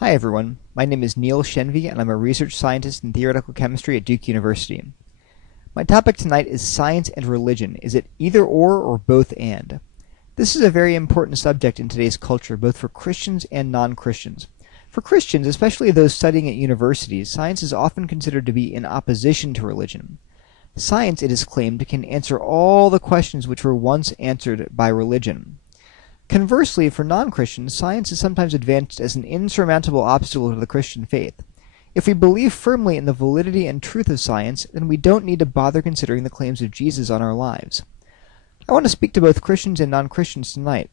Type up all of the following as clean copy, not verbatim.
Hi everyone, my name is Neil Shenvi and I'm a research scientist in theoretical chemistry at Duke University. My topic tonight is science and religion. Is it either or both and? This is a very important subject in today's culture, both for Christians and non-Christians. For Christians, especially those studying at universities, science is often considered to be in opposition to religion. Science, it is claimed, can answer all the questions which were once answered by religion. Conversely, for non-Christians, science is sometimes advanced as an insurmountable obstacle to the Christian faith. If we believe firmly in the validity and truth of science, then we don't need to bother considering the claims of Jesus on our lives. I want to speak to both Christians and non-Christians tonight.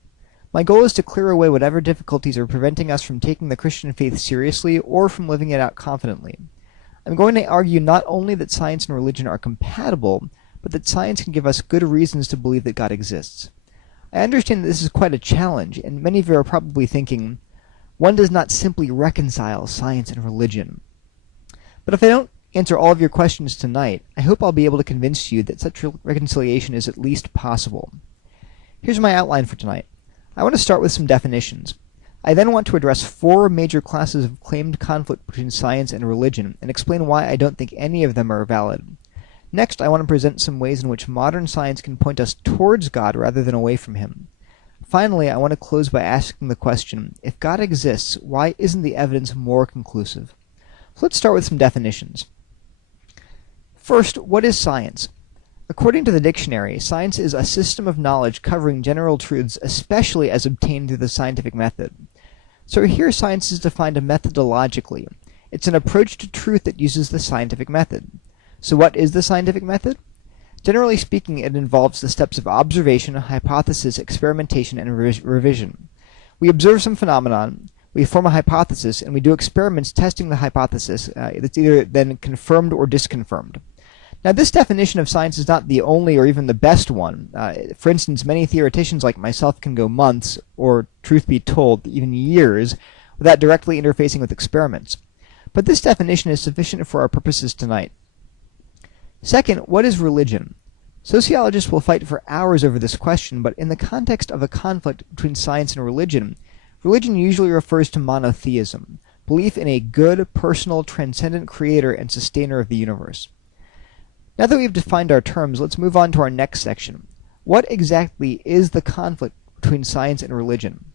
My goal is to clear away whatever difficulties are preventing us from taking the Christian faith seriously or from living it out confidently. I'm going to argue not only that science and religion are compatible, but that science can give us good reasons to believe that God exists. I understand that this is quite a challenge, and many of you are probably thinking, one does not simply reconcile science and religion. But if I don't answer all of your questions tonight, I hope I'll be able to convince you that such reconciliation is at least possible. Here's my outline for tonight. I want to start with some definitions. I then want to address four major classes of claimed conflict between science and religion, and explain why I don't think any of them are valid. Next, I want to present some ways in which modern science can point us towards God rather than away from Him. Finally, I want to close by asking the question, if God exists, why isn't the evidence more conclusive? So let's start with some definitions. First, what is science? According to the dictionary, science is a system of knowledge covering general truths, especially as obtained through the scientific method. So here science is defined methodologically. It's an approach to truth that uses the scientific method. So what is the scientific method? Generally speaking, it involves the steps of observation, hypothesis, experimentation, and revision. We observe some phenomenon, we form a hypothesis, and we do experiments testing the hypothesis that's either then confirmed or disconfirmed. Now, this definition of science is not the only or even the best one. For instance, many theoreticians like myself can go months, or truth be told, even years, without directly interfacing with experiments. But this definition is sufficient for our purposes tonight. Second, what is religion? Sociologists will fight for hours over this question, but in the context of a conflict between science and religion, religion usually refers to monotheism, belief in a good, personal, transcendent creator and sustainer of the universe. Now that we've defined our terms, let's move on to our next section. What exactly is the conflict between science and religion?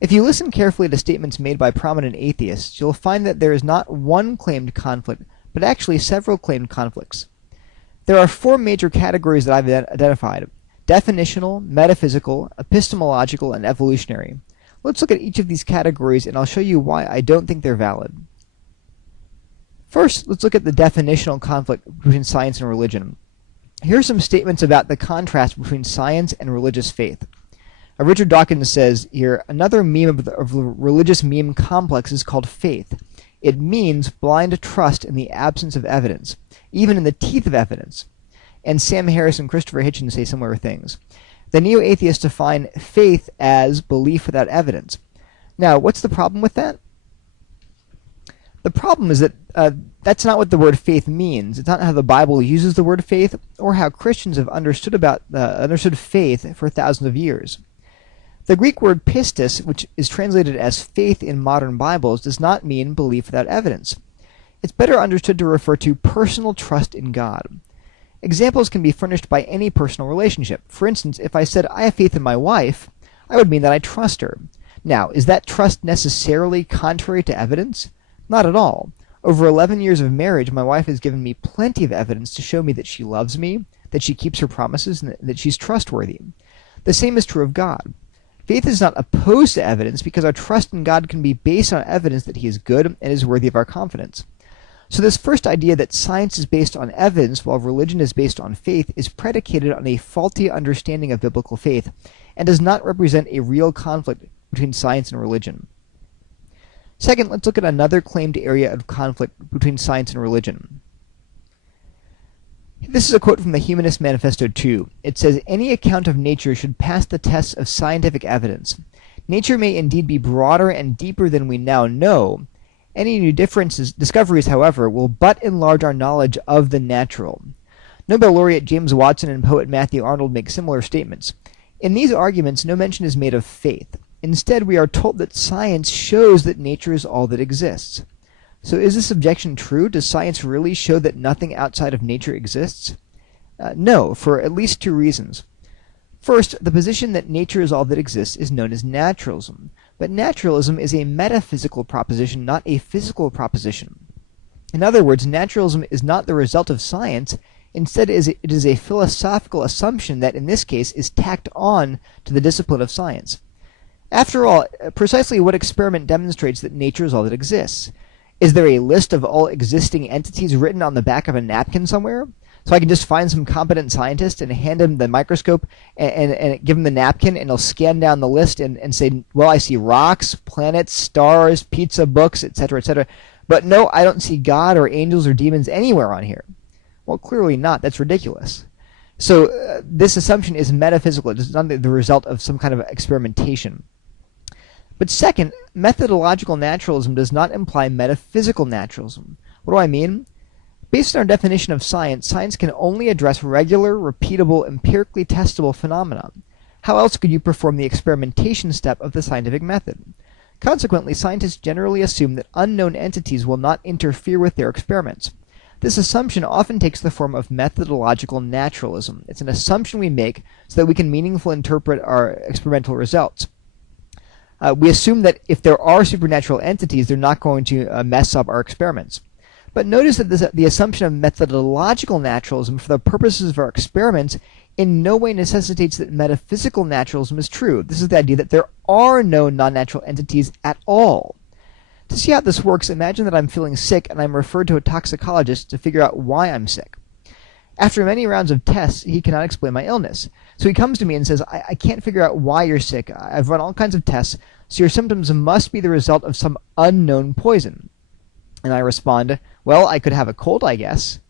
If you listen carefully to statements made by prominent atheists, you'll find that there is not one claimed conflict, but actually several claimed conflicts. There are four major categories that I've identified: definitional, metaphysical, epistemological, and evolutionary. Let's look at each of these categories and I'll show you why I don't think they're valid. First, let's look at the definitional conflict between science and religion. Here are some statements about the contrast between science and religious faith. Richard Dawkins says here, another meme of the religious meme complex is called faith. It means blind trust in the absence of evidence, even in the teeth of evidence. And Sam Harris and Christopher Hitchens say similar things. The neo-atheists define faith as belief without evidence. Now, what's the problem with that? The problem is that that's not what the word faith means. It's not how the Bible uses the word faith, or how Christians have understood faith for thousands of years. The Greek word pistis, which is translated as faith in modern Bibles, does not mean belief without evidence. It's better understood to refer to personal trust in God. Examples can be furnished by any personal relationship. For instance, if I said, I have faith in my wife, I would mean that I trust her. Now, is that trust necessarily contrary to evidence? Not at all. Over 11 years of marriage, my wife has given me plenty of evidence to show me that she loves me, that she keeps her promises, and that she's trustworthy. The same is true of God. Faith is not opposed to evidence because our trust in God can be based on evidence that He is good and is worthy of our confidence. So this first idea that science is based on evidence while religion is based on faith is predicated on a faulty understanding of biblical faith and does not represent a real conflict between science and religion. Second, let's look at another claimed area of conflict between science and religion. This is a quote from the Humanist Manifesto 2. It says, any account of nature should pass the tests of scientific evidence. Nature may indeed be broader and deeper than we now know. Any new discoveries, however, will but enlarge our knowledge of the natural. Nobel laureate James Watson and poet Matthew Arnold make similar statements. In these arguments, no mention is made of faith. Instead, we are told that science shows that nature is all that exists. So is this objection true? Does science really show that nothing outside of nature exists? No, for at least two reasons. First, the position that nature is all that exists is known as naturalism. But naturalism is a metaphysical proposition, not a physical proposition. In other words, naturalism is not the result of science. Instead, it is a philosophical assumption that, in this case, is tacked on to the discipline of science. After all, precisely what experiment demonstrates that nature is all that exists? Is there a list of all existing entities written on the back of a napkin somewhere? So I can just find some competent scientist and hand him the microscope and give him the napkin, and he'll scan down the list and say, well, I see rocks, planets, stars, pizza, books, etc., etc. But no, I don't see God or angels or demons anywhere on here. Well, clearly not. That's ridiculous. So this assumption is metaphysical. It is not the result of some kind of experimentation. But second, methodological naturalism does not imply metaphysical naturalism. What do I mean? Based on our definition of science, science can only address regular, repeatable, empirically testable phenomena. How else could you perform the experimentation step of the scientific method? Consequently, scientists generally assume that unknown entities will not interfere with their experiments. This assumption often takes the form of methodological naturalism. It's an assumption we make so that we can meaningfully interpret our experimental results. We assume that if there are supernatural entities, they're not going to mess up our experiments. But notice that the assumption of methodological naturalism for the purposes of our experiments in no way necessitates that metaphysical naturalism is true. This is the idea that there are no non-natural entities at all. To see how this works, imagine that I'm feeling sick and I'm referred to a toxicologist to figure out why I'm sick. After many rounds of tests, he cannot explain my illness. So he comes to me and says, I can't figure out why you're sick. I've run all kinds of tests, so your symptoms must be the result of some unknown poison. And I respond, well, I could have a cold, I guess.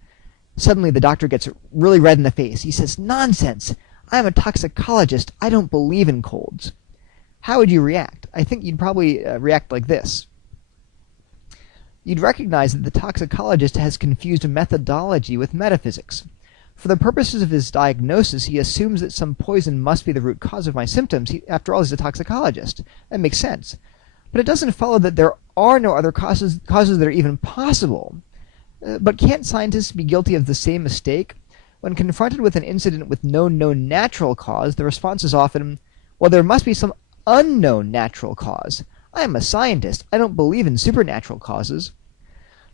Suddenly the doctor gets really red in the face. He says, nonsense! I'm a toxicologist. I don't believe in colds. How would you react? I think you'd probably react like this. You'd recognize that the toxicologist has confused methodology with metaphysics. For the purposes of his diagnosis, he assumes that some poison must be the root cause of my symptoms. After all, he's a toxicologist. That makes sense. But it doesn't follow that there are no other causes that are even possible. But can't scientists be guilty of the same mistake? When confronted with an incident with no known natural cause, the response is often, well, there must be some unknown natural cause. I am a scientist. I don't believe in supernatural causes.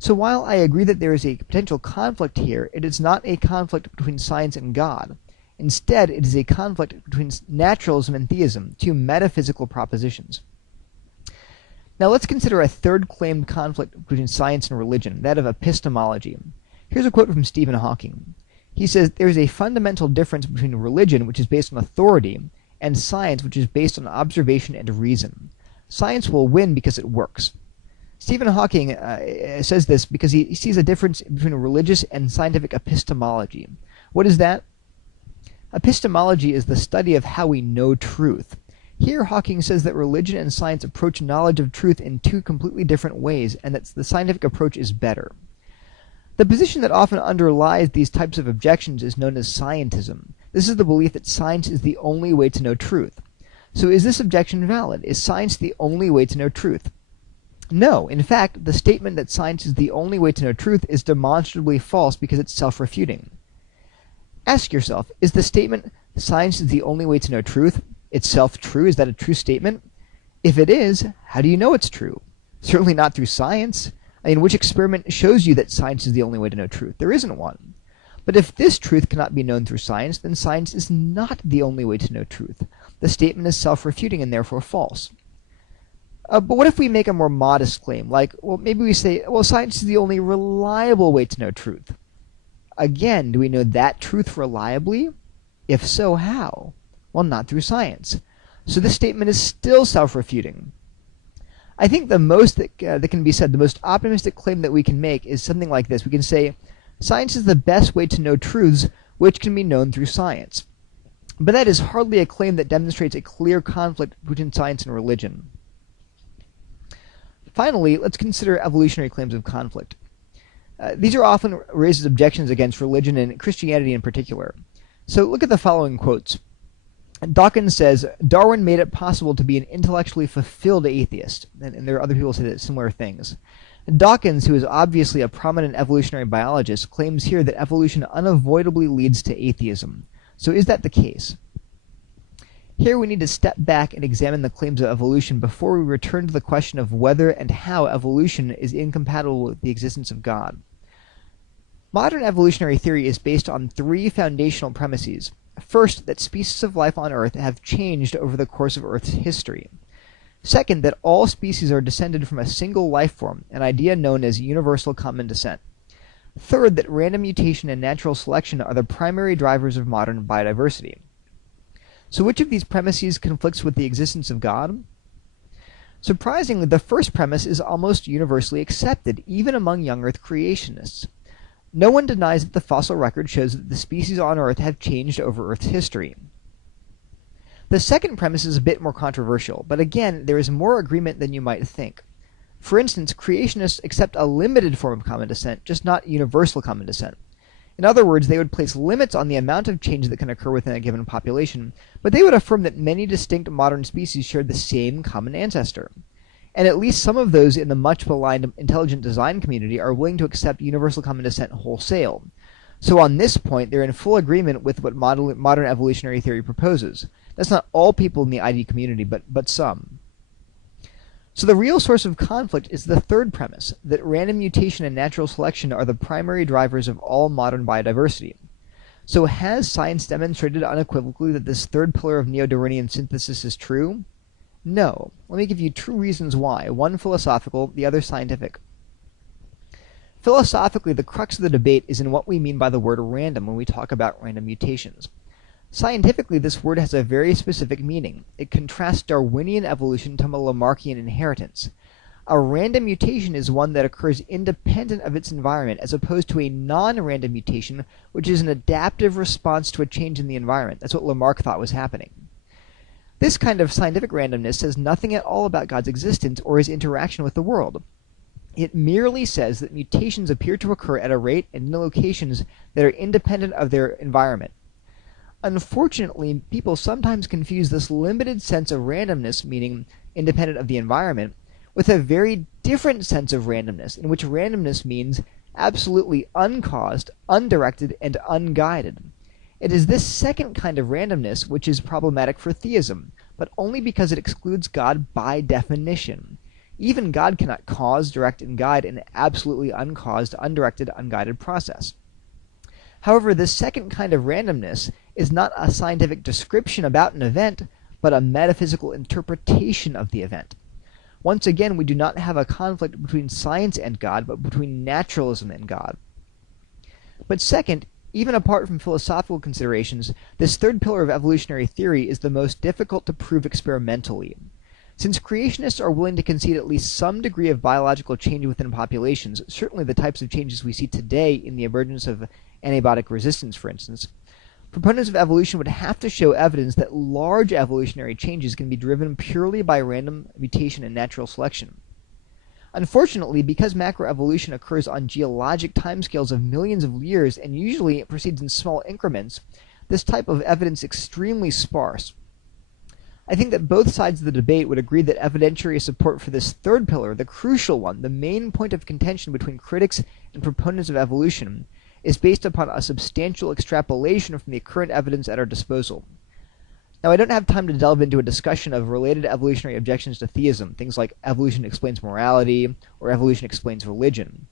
So while I agree that there is a potential conflict here, it is not a conflict between science and God. Instead, it is a conflict between naturalism and theism, two metaphysical propositions. Now let's consider a third claimed conflict between science and religion, that of epistemology. Here's a quote from Stephen Hawking. He says, there is a fundamental difference between religion, which is based on authority, and science, which is based on observation and reason. Science will win because it works. Stephen Hawking says this because he sees a difference between religious and scientific epistemology. What is that? Epistemology is the study of how we know truth. Here, Hawking says that religion and science approach knowledge of truth in two completely different ways, and that the scientific approach is better. The position that often underlies these types of objections is known as scientism. This is the belief that science is the only way to know truth. So is this objection valid? Is science the only way to know truth? No. In fact, the statement that science is the only way to know truth is demonstrably false because it's self-refuting. Ask yourself, is the statement, science is the only way to know truth, itself true? Is that a true statement? If it is, how do you know it's true? Certainly not through science. I mean, which experiment shows you that science is the only way to know truth? There isn't one. But if this truth cannot be known through science, then science is not the only way to know truth. The statement is self-refuting and therefore false. But what if we make a more modest claim, like, well, maybe we say, well, science is the only reliable way to know truth. Again, do we know that truth reliably? If so, how? Well, not through science. So this statement is still self-refuting. I think the most that can be said, the most optimistic claim that we can make is something like this. We can say, science is the best way to know truths which can be known through science. But that is hardly a claim that demonstrates a clear conflict between science and religion. Finally, let's consider evolutionary claims of conflict. These are often raised as objections against religion and Christianity in particular. So look at the following quotes. Dawkins says, Darwin made it possible to be an intellectually fulfilled atheist, and there are other people who say that similar things. Dawkins, who is obviously a prominent evolutionary biologist, claims here that evolution unavoidably leads to atheism. So is that the case? Here we need to step back and examine the claims of evolution before we return to the question of whether and how evolution is incompatible with the existence of God. Modern evolutionary theory is based on three foundational premises. First, that species of life on Earth have changed over the course of Earth's history. Second, that all species are descended from a single life form, an idea known as universal common descent. Third, that random mutation and natural selection are the primary drivers of modern biodiversity. So which of these premises conflicts with the existence of God? Surprisingly, the first premise is almost universally accepted, even among young Earth creationists. No one denies that the fossil record shows that the species on Earth have changed over Earth's history. The second premise is a bit more controversial, but again, there is more agreement than you might think. For instance, creationists accept a limited form of common descent, just not universal common descent. In other words, they would place limits on the amount of change that can occur within a given population, but they would affirm that many distinct modern species share the same common ancestor. And at least some of those in the much maligned intelligent design community are willing to accept universal common descent wholesale. So on this point, they're in full agreement with what modern evolutionary theory proposes. That's not all people in the ID community, but some. So the real source of conflict is the third premise, that random mutation and natural selection are the primary drivers of all modern biodiversity. So has science demonstrated unequivocally that this third pillar of neo-Darwinian synthesis is true? No. Let me give you two reasons why, one philosophical, the other scientific. Philosophically, the crux of the debate is in what we mean by the word random when we talk about random mutations. Scientifically, this word has a very specific meaning. It contrasts Darwinian evolution to Lamarckian inheritance. A random mutation is one that occurs independent of its environment, as opposed to a non-random mutation, which is an adaptive response to a change in the environment. That's what Lamarck thought was happening. This kind of scientific randomness says nothing at all about God's existence or his interaction with the world. It merely says that mutations appear to occur at a rate and in locations that are independent of their environment. Unfortunately, people sometimes confuse this limited sense of randomness, meaning independent of the environment, with a very different sense of randomness, in which randomness means absolutely uncaused, undirected, and unguided. It is this second kind of randomness which is problematic for theism, but only because it excludes God by definition. Even God cannot cause, direct, and guide an absolutely uncaused, undirected, unguided process. However, this second kind of randomness is not a scientific description about an event, but a metaphysical interpretation of the event. Once again, we do not have a conflict between science and God, but between naturalism and God. But second, even apart from philosophical considerations, this third pillar of evolutionary theory is the most difficult to prove experimentally. Since creationists are willing to concede at least some degree of biological change within populations, certainly the types of changes we see today in the emergence of antibiotic resistance, for instance, proponents of evolution would have to show evidence that large evolutionary changes can be driven purely by random mutation and natural selection. Unfortunately, because macroevolution occurs on geologic timescales of millions of years and usually it proceeds in small increments, this type of evidence is extremely sparse. I think that both sides of the debate would agree that evidentiary support for this third pillar, the crucial one, the main point of contention between critics and proponents of evolution, is based upon a substantial extrapolation from the current evidence at our disposal. Now, I don't have time to delve into a discussion of related evolutionary objections to theism, things like evolution explains morality or evolution explains religion.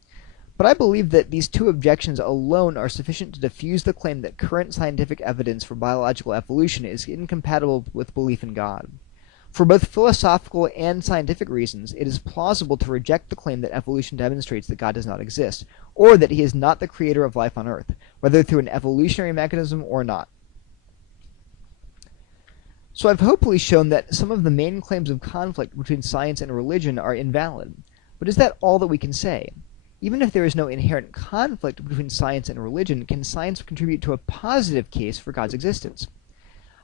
But I believe that these two objections alone are sufficient to defuse the claim that current scientific evidence for biological evolution is incompatible with belief in God. For both philosophical and scientific reasons, it is plausible to reject the claim that evolution demonstrates that God does not exist, or that he is not the creator of life on Earth, whether through an evolutionary mechanism or not. So I've hopefully shown that some of the main claims of conflict between science and religion are invalid. But is that all that we can say? Even if there is no inherent conflict between science and religion, can science contribute to a positive case for God's existence?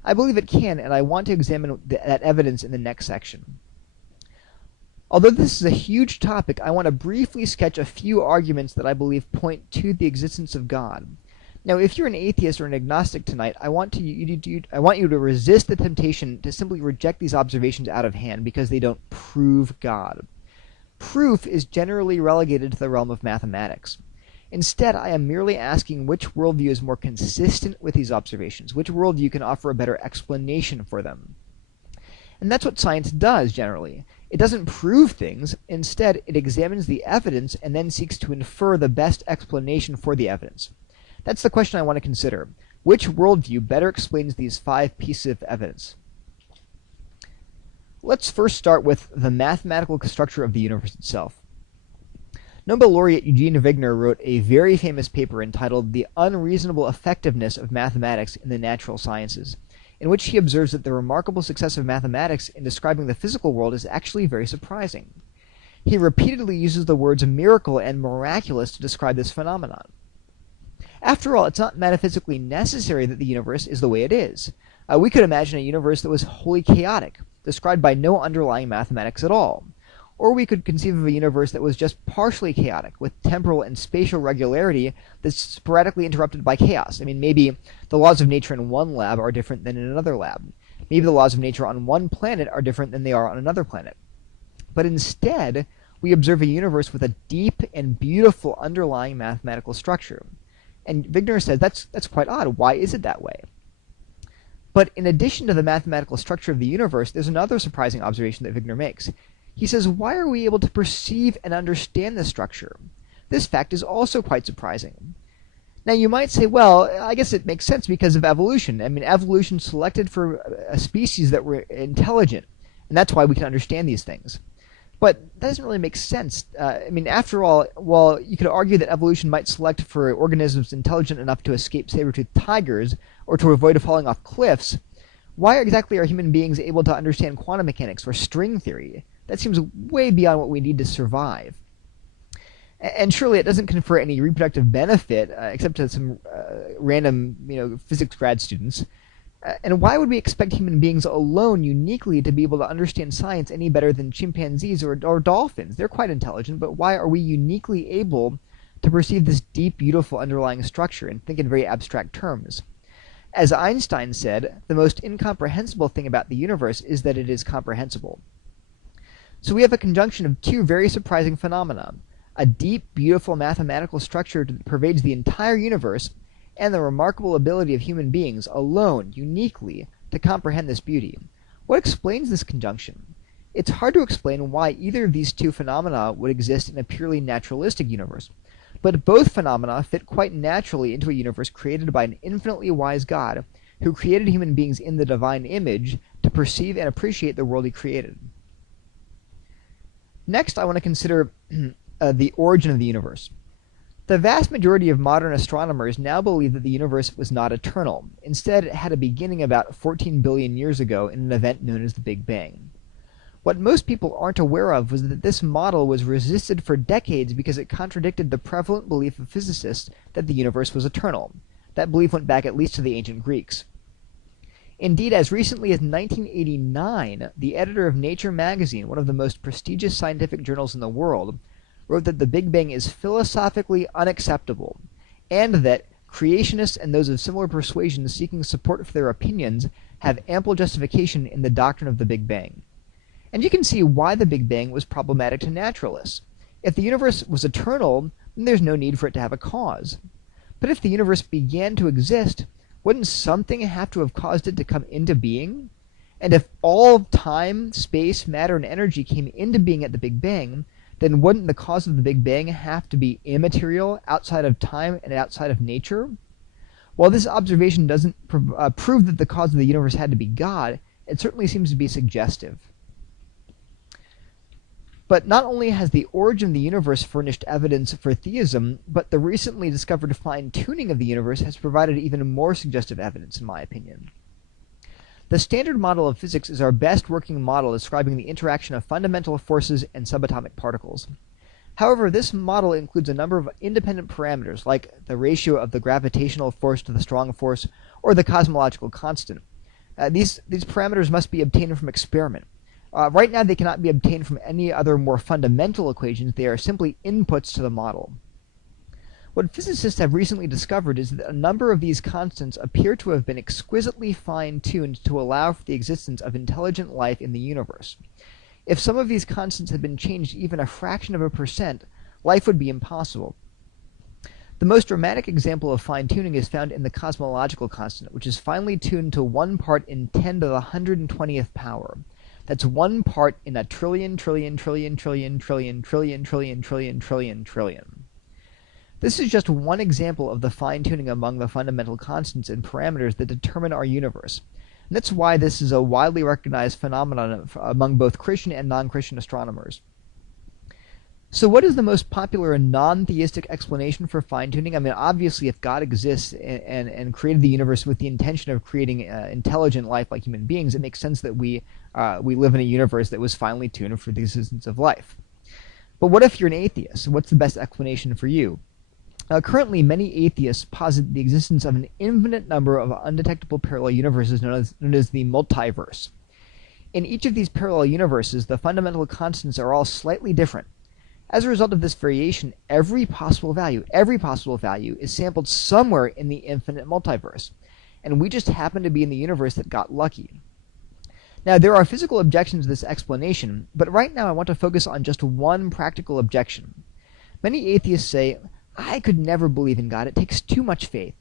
I believe it can, and I want to examine that evidence in the next section. Although this is a huge topic, I want to briefly sketch a few arguments that I believe point to the existence of God. Now, if you're an atheist or an agnostic tonight, I want you to resist the temptation to simply reject these observations out of hand because they don't prove God. Proof is generally relegated to the realm of mathematics. Instead, I am merely asking which worldview is more consistent with these observations, which worldview can offer a better explanation for them. And that's what science does, generally. It doesn't prove things. Instead, it examines the evidence and then seeks to infer the best explanation for the evidence. That's the question I want to consider. Which worldview better explains these 5 pieces of evidence? Let's first start with the mathematical structure of the universe itself. Nobel laureate Eugene Wigner wrote a very famous paper entitled The Unreasonable Effectiveness of Mathematics in the Natural Sciences, in which he observes that the remarkable success of mathematics in describing the physical world is actually very surprising. He repeatedly uses the words miracle and miraculous to describe this phenomenon. After all, it's not metaphysically necessary that the universe is the way it is. We could imagine a universe that was wholly chaotic, described by no underlying mathematics at all. Or we could conceive of a universe that was just partially chaotic, with temporal and spatial regularity that's sporadically interrupted by chaos. I mean, maybe the laws of nature in one lab are different than in another lab. Maybe the laws of nature on one planet are different than they are on another planet. But instead, we observe a universe with a deep and beautiful underlying mathematical structure. And Wigner says that's quite odd. Why is it that way? But in addition to the mathematical structure of the universe, there's another surprising observation that Wigner makes. He says, why are we able to perceive and understand this structure? This fact is also quite surprising. Now you might say, well, I guess it makes sense because of evolution. I mean, evolution selected for a species that were intelligent, and that's why we can understand these things. But that doesn't really make sense. I mean, after all, while you could argue that evolution might select for organisms intelligent enough to escape saber-toothed tigers or to avoid falling off cliffs, why exactly are human beings able to understand quantum mechanics or string theory? That seems way beyond what we need to survive. And surely it doesn't confer any reproductive benefit, except to some random, physics grad students. And why would we expect human beings alone uniquely to be able to understand science any better than chimpanzees or dolphins? They're quite intelligent, but why are we uniquely able to perceive this deep, beautiful underlying structure and think in very abstract terms? As Einstein said, the most incomprehensible thing about the universe is that it is comprehensible. So we have a conjunction of 2 very surprising phenomena: a deep, beautiful mathematical structure that pervades the entire universe, and the remarkable ability of human beings alone, uniquely, to comprehend this beauty. What explains this conjunction? It's hard to explain why either of these 2 phenomena would exist in a purely naturalistic universe, but both phenomena fit quite naturally into a universe created by an infinitely wise God, who created human beings in the divine image to perceive and appreciate the world he created. Next, I want to consider the origin of the universe. The vast majority of modern astronomers now believe that the universe was not eternal. Instead, it had a beginning about 14 billion years ago in an event known as the Big Bang. What most people aren't aware of was that this model was resisted for decades because it contradicted the prevalent belief of physicists that the universe was eternal. That belief went back at least to the ancient Greeks. Indeed, as recently as 1989, the editor of Nature magazine, one of the most prestigious scientific journals in the world, wrote that the Big Bang is philosophically unacceptable, and that creationists and those of similar persuasions seeking support for their opinions have ample justification in the doctrine of the Big Bang. And you can see why the Big Bang was problematic to naturalists. If the universe was eternal, then there's no need for it to have a cause. But if the universe began to exist, wouldn't something have to have caused it to come into being? And if all time, space, matter, and energy came into being at the Big Bang, then wouldn't the cause of the Big Bang have to be immaterial, outside of time and outside of nature? While this observation doesn't prove that the cause of the universe had to be God, it certainly seems to be suggestive. But not only has the origin of the universe furnished evidence for theism, but the recently discovered fine-tuning of the universe has provided even more suggestive evidence, in my opinion. The Standard Model of Physics is our best working model describing the interaction of fundamental forces and subatomic particles. However, this model includes a number of independent parameters, like the ratio of the gravitational force to the strong force, or the cosmological constant. These parameters must be obtained from experiment. Right now, they cannot be obtained from any other more fundamental equations. They are simply inputs to the model. What physicists have recently discovered is that a number of these constants appear to have been exquisitely fine-tuned to allow for the existence of intelligent life in the universe. If some of these constants had been changed even a fraction of a percent, life would be impossible. The most dramatic example of fine-tuning is found in the cosmological constant, which is finely tuned to 1 part in 10 to the 120th power. That's 1 part in a trillion, trillion, trillion, trillion, trillion, trillion, trillion, trillion, trillion, trillion. This is just one example of the fine-tuning among the fundamental constants and parameters that determine our universe. And that's why this is a widely recognized phenomenon among both Christian and non-Christian astronomers. So what is the most popular and non-theistic explanation for fine-tuning? I mean, obviously, if God exists and created the universe with the intention of creating intelligent life like human beings, it makes sense that we live in a universe that was finely tuned for the existence of life. But what if you're an atheist? What's the best explanation for you? Currently, many atheists posit the existence of an infinite number of undetectable parallel universes known as the multiverse. In each of these parallel universes, the fundamental constants are all slightly different. As a result of this variation, every possible value is sampled somewhere in the infinite multiverse, and we just happen to be in the universe that got lucky. Now, there are physical objections to this explanation, but right now I want to focus on just one practical objection. Many atheists say, I could never believe in God, it takes too much faith.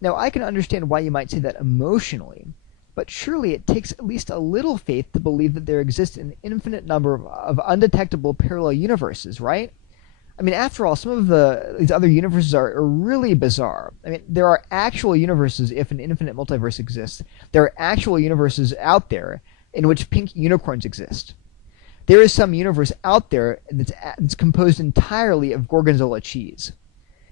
Now, I can understand why you might say that emotionally, but surely it takes at least a little faith to believe that there exists an infinite number of undetectable parallel universes, right? I mean, after all, some of these other universes are really bizarre. I mean, there are actual universes if an infinite multiverse exists. There are actual universes out there in which pink unicorns exist. There is some universe out there that's composed entirely of gorgonzola cheese.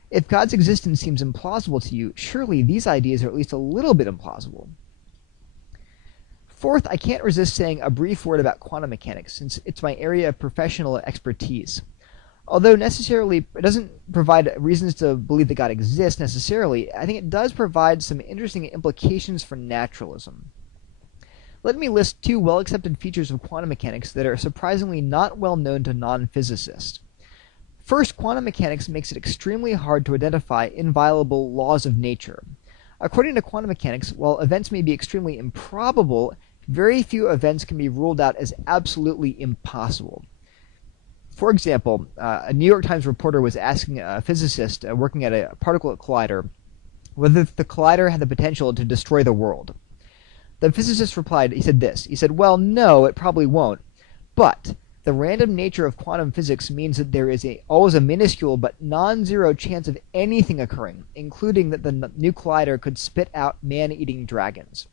If God's existence seems implausible to you, surely these ideas are at least a little bit implausible. Fourth, I can't resist saying a brief word about quantum mechanics, since it's my area of professional expertise. Although necessarily it doesn't provide reasons to believe that God exists necessarily, I think it does provide some interesting implications for naturalism. Let me list 2 well-accepted features of quantum mechanics that are surprisingly not well known to non-physicists. First, quantum mechanics makes it extremely hard to identify inviolable laws of nature. According to quantum mechanics, while events may be extremely improbable, very few events can be ruled out as absolutely impossible. For example, a New York Times reporter was asking a physicist working at a particle collider whether the collider had the potential to destroy the world. The physicist replied, he said, well, no, it probably won't, but the random nature of quantum physics means that there is always a minuscule but non-zero chance of anything occurring, including that the new collider could spit out man-eating dragons.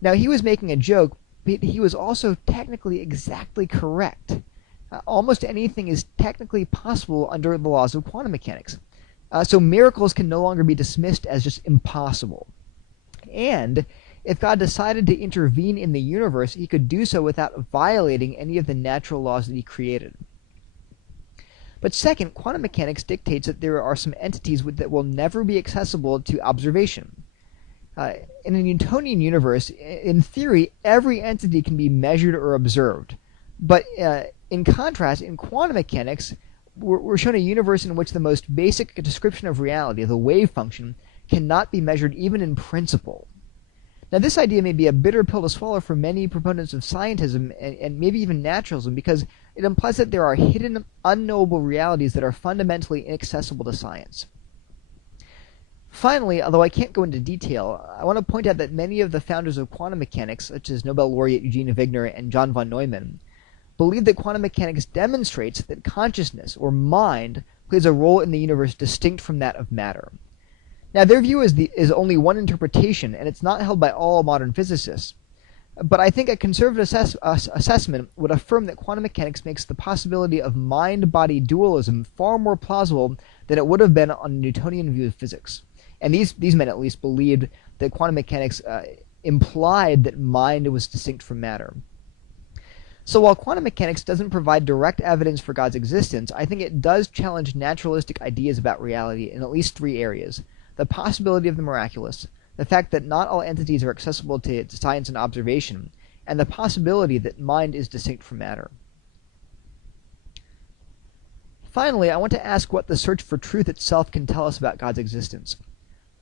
Now, he was making a joke, but he was also technically exactly correct. Almost anything is technically possible under the laws of quantum mechanics. So miracles can no longer be dismissed as just impossible. And if God decided to intervene in the universe, he could do so without violating any of the natural laws that he created. But second, quantum mechanics dictates that there are some entities that will never be accessible to observation. In a Newtonian universe, in theory, every entity can be measured or observed. But in contrast, in quantum mechanics, we're shown a universe in which the most basic description of reality, the wave function, cannot be measured even in principle. Now, this idea may be a bitter pill to swallow for many proponents of scientism and maybe even naturalism, because it implies that there are hidden, unknowable realities that are fundamentally inaccessible to science. Finally, although I can't go into detail, I want to point out that many of the founders of quantum mechanics, such as Nobel laureate Eugene Wigner and John von Neumann, believe that quantum mechanics demonstrates that consciousness, or mind, plays a role in the universe distinct from that of matter. Now, their view is only one interpretation, and it's not held by all modern physicists. But I think a conservative assessment would affirm that quantum mechanics makes the possibility of mind-body dualism far more plausible than it would have been on a Newtonian view of physics. And these men at least believed that quantum mechanics implied that mind was distinct from matter. So while quantum mechanics doesn't provide direct evidence for God's existence, I think it does challenge naturalistic ideas about reality in at least 3 areas: the possibility of the miraculous, the fact that not all entities are accessible to science and observation, and the possibility that mind is distinct from matter. Finally, I want to ask what the search for truth itself can tell us about God's existence.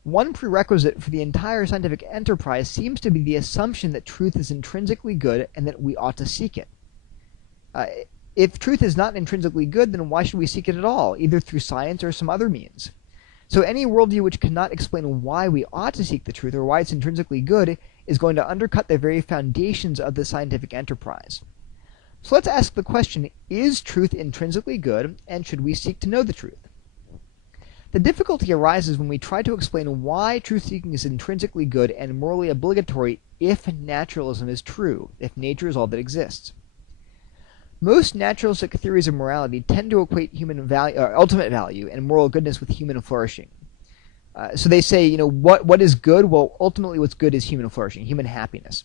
One prerequisite for the entire scientific enterprise seems to be the assumption that truth is intrinsically good and that we ought to seek it. If truth is not intrinsically good, then why should we seek it at all, either through science or some other means? So any worldview which cannot explain why we ought to seek the truth or why it's intrinsically good is going to undercut the very foundations of the scientific enterprise. So let's ask the question, is truth intrinsically good, and should we seek to know the truth? The difficulty arises when we try to explain why truth-seeking is intrinsically good and morally obligatory if naturalism is true, if nature is all that exists. Most naturalistic theories of morality tend to equate human value, ultimate value and moral goodness with human flourishing. So they say, what is good? Well, ultimately what's good is human flourishing, human happiness.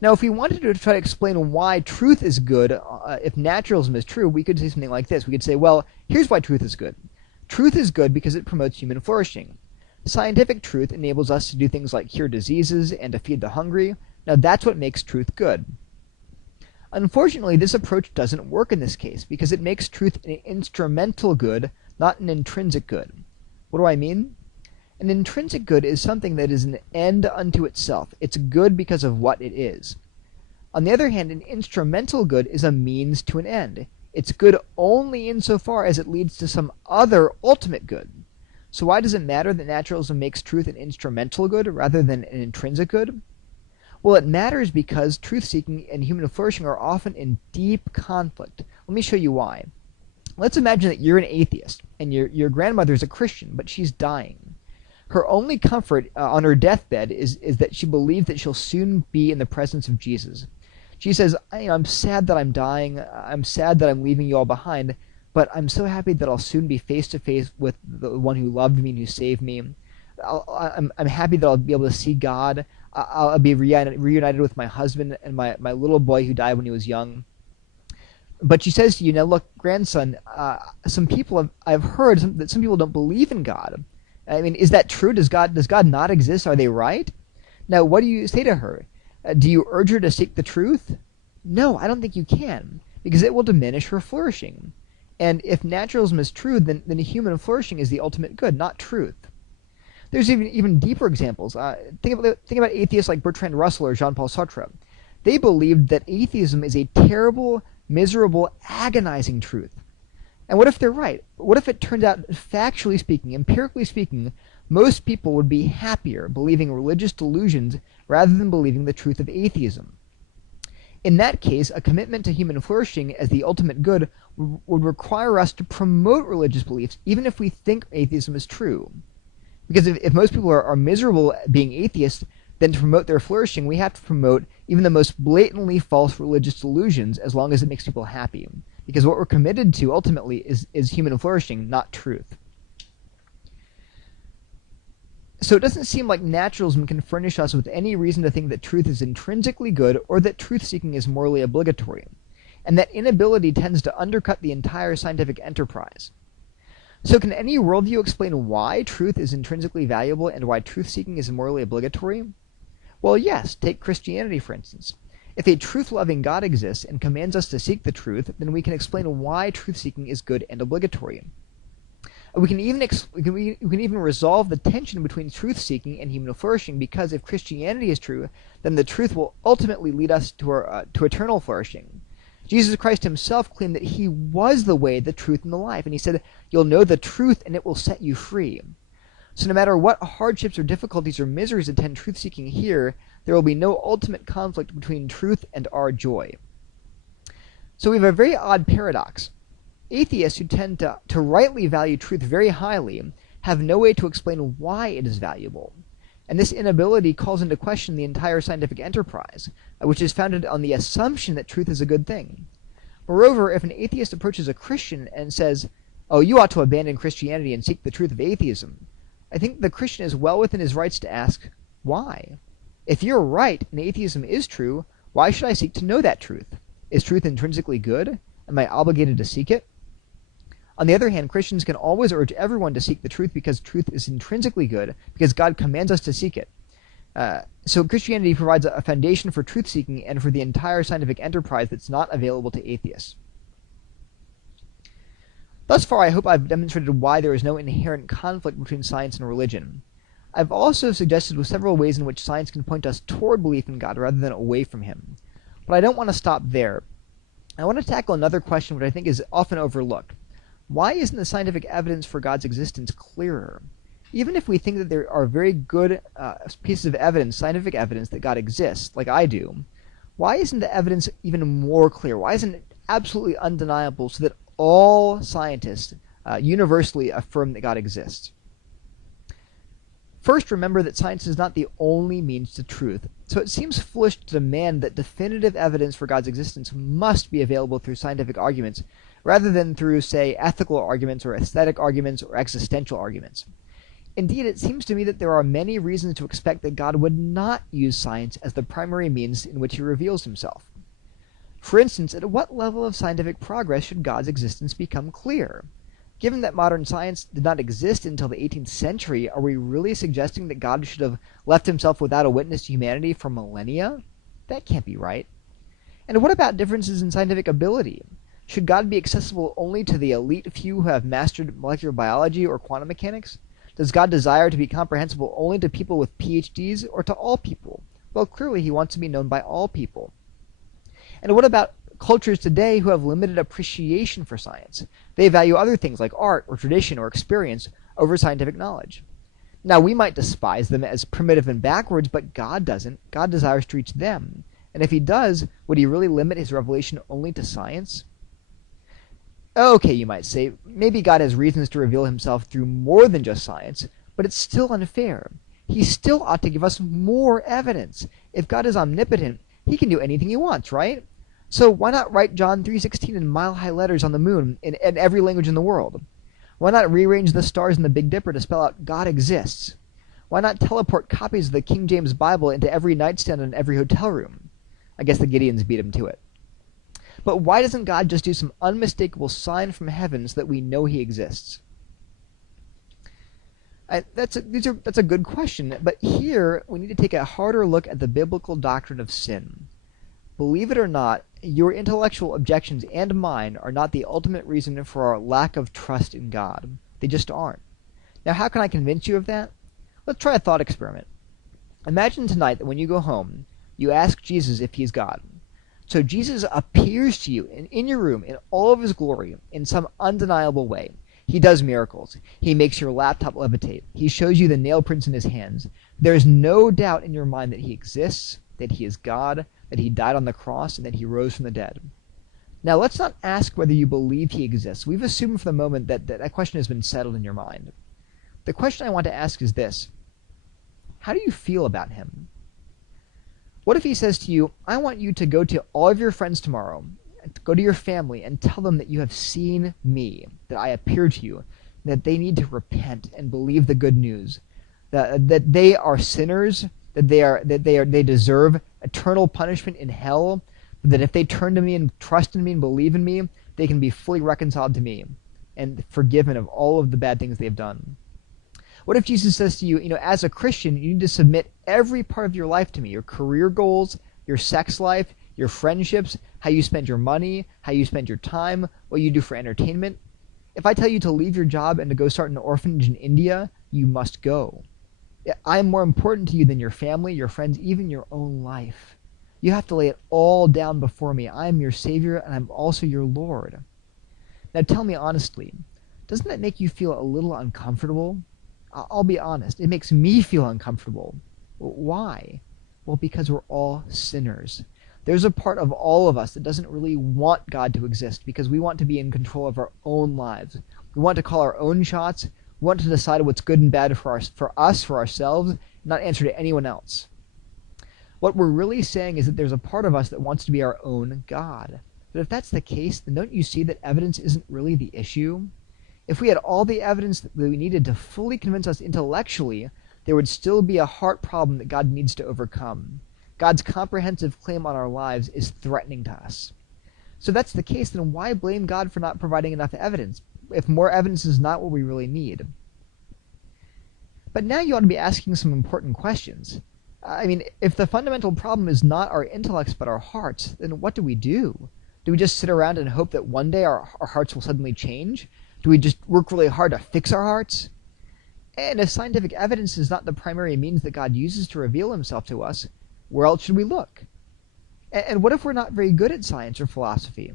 Now, if we wanted to try to explain why truth is good, if naturalism is true, we could say something like this. We could say, well, here's why truth is good. Truth is good because it promotes human flourishing. Scientific truth enables us to do things like cure diseases and to feed the hungry. Now, that's what makes truth good. Unfortunately, this approach doesn't work in this case because it makes truth an instrumental good, not an intrinsic good. What do I mean? An intrinsic good is something that is an end unto itself. It's good because of what it is. On the other hand, an instrumental good is a means to an end. It's good only insofar as it leads to some other ultimate good. So why does it matter that naturalism makes truth an instrumental good rather than an intrinsic good? Well, it matters because truth-seeking and human flourishing are often in deep conflict. Let me show you why. Let's imagine that you're an atheist, and your grandmother is a Christian, but she's dying. Her only comfort on her deathbed is that she believes that she'll soon be in the presence of Jesus. She says, I'm sad that I'm dying, I'm sad that I'm leaving you all behind, but I'm so happy that I'll soon be face to face with the one who loved me and who saved me. I'm happy that I'll be able to see God. I'll be reunited with my husband and my little boy who died when he was young. But she says to you, now look, grandson, some people I've heard that some people don't believe in God. I mean, is that true? Does God not exist? Are they right? Now, what do you say to her? Do you urge her to seek the truth? No, I don't think you can, because it will diminish her flourishing. And if naturalism is true, then human flourishing is the ultimate good, not truth. There's even deeper examples. Think about atheists like Bertrand Russell or Jean-Paul Sartre. They believed that atheism is a terrible, miserable, agonizing truth. And what if they're right? What if it turns out, factually speaking, empirically speaking, most people would be happier believing religious delusions rather than believing the truth of atheism? In that case, a commitment to human flourishing as the ultimate good would require us to promote religious beliefs, even if we think atheism is true. Because if most people are miserable being atheists, then to promote their flourishing, we have to promote even the most blatantly false religious delusions as long as it makes people happy. Because what we're committed to ultimately is human flourishing, not truth. So it doesn't seem like naturalism can furnish us with any reason to think that truth is intrinsically good or that truth-seeking is morally obligatory. And that inability tends to undercut the entire scientific enterprise. So can any worldview explain why truth is intrinsically valuable and why truth-seeking is morally obligatory? Well, yes. Take Christianity, for instance. If a truth-loving God exists and commands us to seek the truth, then we can explain why truth-seeking is good and obligatory. We can even resolve the tension between truth-seeking and human flourishing, because if Christianity is true, then the truth will ultimately lead us to eternal flourishing. Jesus Christ himself claimed that he was the way, the truth, and the life. And he said, you'll know the truth and it will set you free. So no matter what hardships or difficulties or miseries attend truth-seeking here, there will be no ultimate conflict between truth and our joy. So we have a very odd paradox. Atheists who tend to rightly value truth very highly have no way to explain why it is valuable. And this inability calls into question the entire scientific enterprise, which is founded on the assumption that truth is a good thing. Moreover, if an atheist approaches a Christian and says, oh, you ought to abandon Christianity and seek the truth of atheism, I think the Christian is well within his rights to ask, why? If you're right and atheism is true, why should I seek to know that truth? Is truth intrinsically good? Am I obligated to seek it? On the other hand, Christians can always urge everyone to seek the truth because truth is intrinsically good, because God commands us to seek it. So Christianity provides a foundation for truth-seeking and for the entire scientific enterprise that's not available to atheists. Thus far, I hope I've demonstrated why there is no inherent conflict between science and religion. I've also suggested several ways in which science can point us toward belief in God rather than away from him. But I don't want to stop there. I want to tackle another question which I think is often overlooked. Why isn't the scientific evidence for God's existence clearer? Even if we think that there are very good pieces of evidence, scientific evidence, that God exists, like I do, why isn't the evidence even more clear? Why isn't it absolutely undeniable so that all scientists universally affirm that God exists? First, remember that science is not the only means to truth, so it seems foolish to demand that definitive evidence for God's existence must be available through scientific arguments, rather than through, say, ethical arguments or aesthetic arguments or existential arguments. Indeed, it seems to me that there are many reasons to expect that God would not use science as the primary means in which he reveals himself. For instance, at what level of scientific progress should God's existence become clear? Given that modern science did not exist until the 18th century, are we really suggesting that God should have left himself without a witness to humanity for millennia? That can't be right. And what about differences in scientific ability? Should God be accessible only to the elite few who have mastered molecular biology or quantum mechanics? Does God desire to be comprehensible only to people with PhDs or to all people? Well, clearly he wants to be known by all people. And what about cultures today who have limited appreciation for science? They value other things like art or tradition or experience over scientific knowledge. Now, we might despise them as primitive and backwards, but God doesn't. God desires to reach them. And if he does, would he really limit his revelation only to science? Okay, you might say, maybe God has reasons to reveal himself through more than just science, but it's still unfair. He still ought to give us more evidence. If God is omnipotent, he can do anything he wants, right? So why not write John 3:16 in mile-high letters on the moon in every language in the world? Why not rearrange the stars in the Big Dipper to spell out God exists? Why not teleport copies of the King James Bible into every nightstand and every hotel room? I guess the Gideons beat him to it. But why doesn't God just do some unmistakable sign from heaven so that we know he exists? That's a good question, but here we need to take a harder look at the biblical doctrine of sin. Believe it or not, your intellectual objections and mine are not the ultimate reason for our lack of trust in God. They just aren't. Now, how can I convince you of that? Let's try a thought experiment. Imagine tonight that when you go home, you ask Jesus if he's God. So Jesus appears to you in your room in all of his glory in some undeniable way. He does miracles. He makes your laptop levitate. He shows you the nail prints in his hands. There's no doubt in your mind that he exists, that he is God, that he died on the cross, and that he rose from the dead. Now, let's not ask whether you believe he exists. We've assumed for the moment that that question has been settled in your mind. The question I want to ask is this: how do you feel about him? What if he says to you, I want you to go to all of your friends tomorrow, go to your family, and tell them that you have seen me, that I appeared to you, that they need to repent and believe the good news, that they are sinners, that they deserve eternal punishment in hell, but that if they turn to me and trust in me and believe in me, they can be fully reconciled to me and forgiven of all of the bad things they've done? What if Jesus says to you, as a Christian, you need to submit every part of your life to me, your career goals, your sex life, your friendships, how you spend your money, how you spend your time, what you do for entertainment? If I tell you to leave your job and to go start an orphanage in India, you must go. I am more important to you than your family, your friends, even your own life. You have to lay it all down before me. I am your Savior, and I'm also your Lord. Now tell me honestly, doesn't that make you feel a little uncomfortable? I'll be honest, it makes me feel uncomfortable. Why? Well, because we're all sinners. There's a part of all of us that doesn't really want God to exist because we want to be in control of our own lives. We want to call our own shots. We want to decide what's good and bad for us, for ourselves, not answer to anyone else. What we're really saying is that there's a part of us that wants to be our own God. But if that's the case, then don't you see that evidence isn't really the issue? If we had all the evidence that we needed to fully convince us intellectually, there would still be a heart problem that God needs to overcome. God's comprehensive claim on our lives is threatening to us. So if that's the case, then why blame God for not providing enough evidence, if more evidence is not what we really need? But now you ought to be asking some important questions. If the fundamental problem is not our intellects but our hearts, then what do we do? Do we just sit around and hope that one day our hearts will suddenly change? Do we just work really hard to fix our hearts? And if scientific evidence is not the primary means that God uses to reveal himself to us, where else should we look? And what if we're not very good at science or philosophy?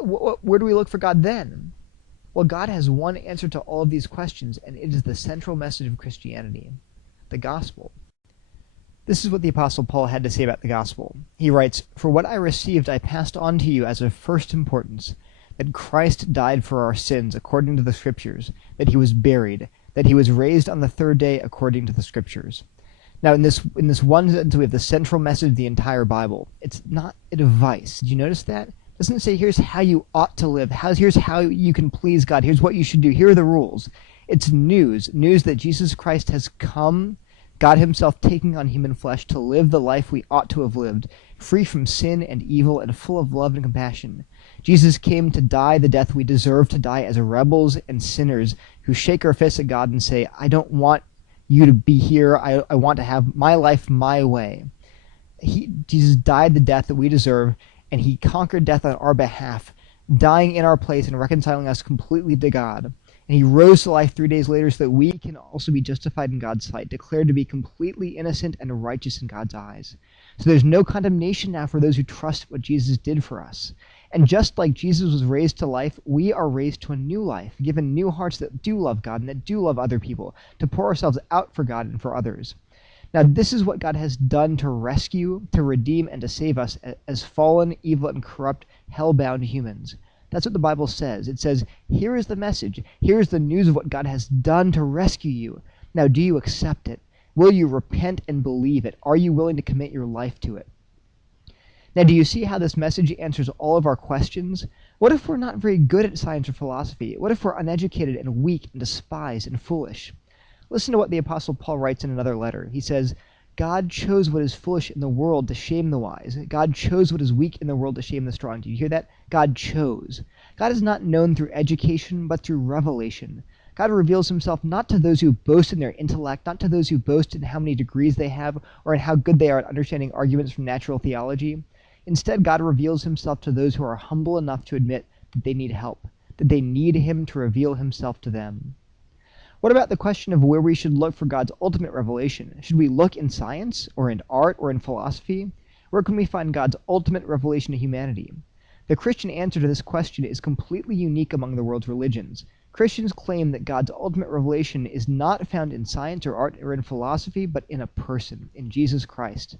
Where do we look for God then? Well, God has one answer to all of these questions, and it is the central message of Christianity, the gospel. This is what the Apostle Paul had to say about the gospel. He writes, "For what I received I passed on to you as of first importance, that Christ died for our sins according to the Scriptures, that he was buried, that he was raised on the third day according to the Scriptures." Now, in this one sentence, we have the central message of the entire Bible. It's not advice. Did you notice that? It doesn't say, here's how you ought to live. Here's how you can please God. Here's what you should do. Here are the rules. It's news that Jesus Christ has come, God himself taking on human flesh to live the life we ought to have lived, free from sin and evil and full of love and compassion. Jesus came to die the death we deserve to die as rebels and sinners who shake our fists at God and say, I don't want you to be here. I want to have my life my way. Jesus died the death that we deserve, and he conquered death on our behalf, dying in our place and reconciling us completely to God. And he rose to life 3 days later so that we can also be justified in God's sight, declared to be completely innocent and righteous in God's eyes. So there's no condemnation now for those who trust what Jesus did for us. And just like Jesus was raised to life, we are raised to a new life, given new hearts that do love God and that do love other people, to pour ourselves out for God and for others. Now, this is what God has done to rescue, to redeem, and to save us as fallen, evil, and corrupt, hell-bound humans. That's what the Bible says. It says, here is the message. Here is the news of what God has done to rescue you. Now, do you accept it? Will you repent and believe it? Are you willing to commit your life to it? Now, do you see how this message answers all of our questions? What if we're not very good at science or philosophy? What if we're uneducated and weak and despised and foolish? Listen to what the Apostle Paul writes in another letter. He says, God chose what is foolish in the world to shame the wise. God chose what is weak in the world to shame the strong. Do you hear that? God chose. God is not known through education, but through revelation. God reveals himself not to those who boast in their intellect, not to those who boast in how many degrees they have, or in how good they are at understanding arguments from natural theology. Instead, God reveals himself to those who are humble enough to admit that they need help, that they need him to reveal himself to them. What about the question of where we should look for God's ultimate revelation? Should we look in science, or in art, or in philosophy? Where can we find God's ultimate revelation to humanity? The Christian answer to this question is completely unique among the world's religions. Christians claim that God's ultimate revelation is not found in science or art or in philosophy, but in a person, in Jesus Christ.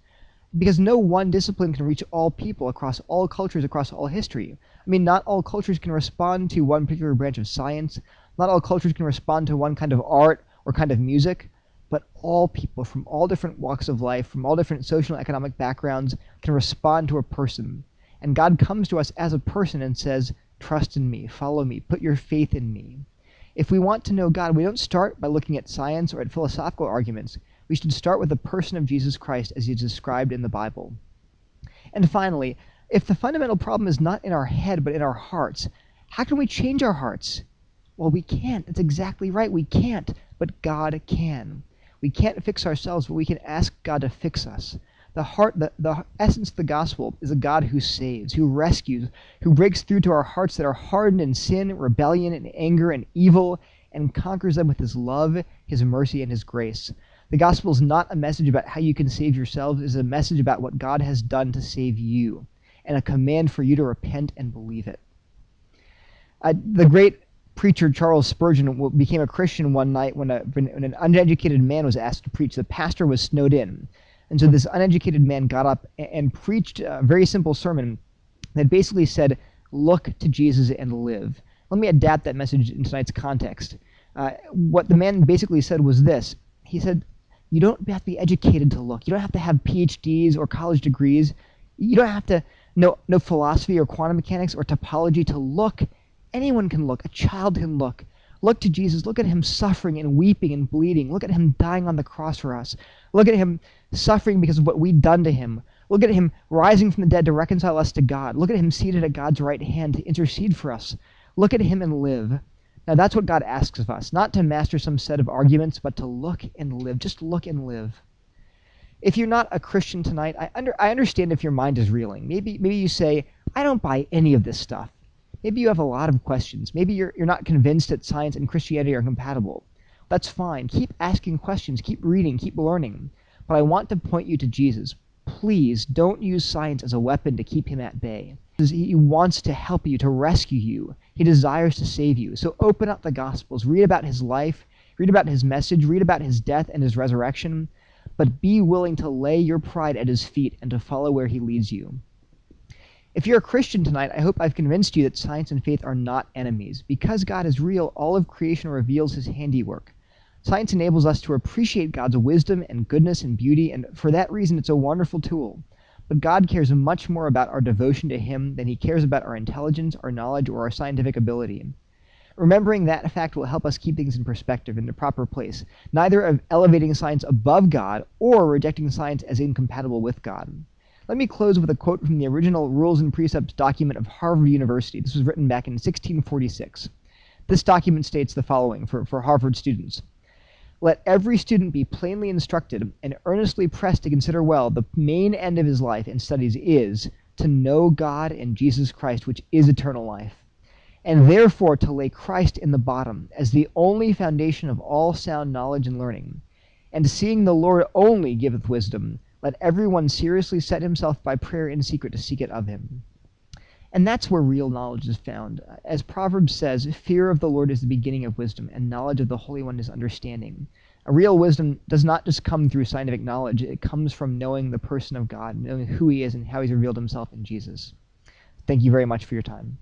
Because no one discipline can reach all people across all cultures, across all history. I mean, not all cultures can respond to one particular branch of science. Not all cultures can respond to one kind of art or kind of music. But all people from all different walks of life, from all different social and economic backgrounds, can respond to a person. And God comes to us as a person and says, trust in me, follow me, put your faith in me. If we want to know God, we don't start by looking at science or at philosophical arguments. We should start with the person of Jesus Christ as he is described in the Bible. And finally, if the fundamental problem is not in our head but in our hearts, how can we change our hearts? Well, we can't. That's exactly right. We can't, but God can. We can't fix ourselves, but we can ask God to fix us. The essence of the gospel is a God who saves, who rescues, who breaks through to our hearts that are hardened in sin, rebellion, and anger, and evil, and conquers them with his love, his mercy, and his grace. The gospel is not a message about how you can save yourselves. It is a message about what God has done to save you, and a command for you to repent and believe it. The great preacher Charles Spurgeon became a Christian one night when an uneducated man was asked to preach. The pastor was snowed in. And so this uneducated man got up and preached a very simple sermon that basically said, look to Jesus and live. Let me adapt that message in tonight's context. What the man basically said was this. He said, you don't have to be educated to look. You don't have to have PhDs or college degrees. You don't have to know philosophy or quantum mechanics or topology to look. Anyone can look. A child can look. Look to Jesus. Look at him suffering and weeping and bleeding. Look at him dying on the cross for us. Look at him suffering because of what we've done to him. Look at him rising from the dead to reconcile us to God. Look at him seated at God's right hand to intercede for us. Look at him and live. Now that's what God asks of us, not to master some set of arguments, but to look and live. Just look and live. If you're not a Christian tonight, I understand if your mind is reeling. Maybe you say, I don't buy any of this stuff. Maybe you have a lot of questions. Maybe you're not convinced that science and Christianity are compatible. That's fine. Keep asking questions, keep reading, keep learning. But I want to point you to Jesus. Please don't use science as a weapon to keep him at bay. He wants to help you, to rescue you. He desires to save you. So open up the Gospels, read about his life, read about his message, read about his death and his resurrection, but be willing to lay your pride at his feet and to follow where he leads you. If you're a Christian tonight, I hope I've convinced you that science and faith are not enemies. Because God is real, all of creation reveals his handiwork. Science enables us to appreciate God's wisdom and goodness and beauty, and for that reason it's a wonderful tool. But God cares much more about our devotion to him than he cares about our intelligence, our knowledge, or our scientific ability. Remembering that fact will help us keep things in perspective, in the proper place, neither of elevating science above God or rejecting science as incompatible with God. Let me close with a quote from the original Rules and Precepts document of Harvard University. This was written back in 1646. This document states the following for Harvard students. Let every student be plainly instructed and earnestly pressed to consider well the main end of his life and studies is to know God and Jesus Christ, which is eternal life, and therefore to lay Christ in the bottom as the only foundation of all sound knowledge and learning. And seeing the Lord only giveth wisdom, let everyone seriously set himself by prayer in secret to seek it of him. And that's where real knowledge is found. As Proverbs says, fear of the Lord is the beginning of wisdom, and knowledge of the Holy One is understanding. A real wisdom does not just come through scientific knowledge. It comes from knowing the person of God, knowing who he is and how he's revealed himself in Jesus. Thank you very much for your time.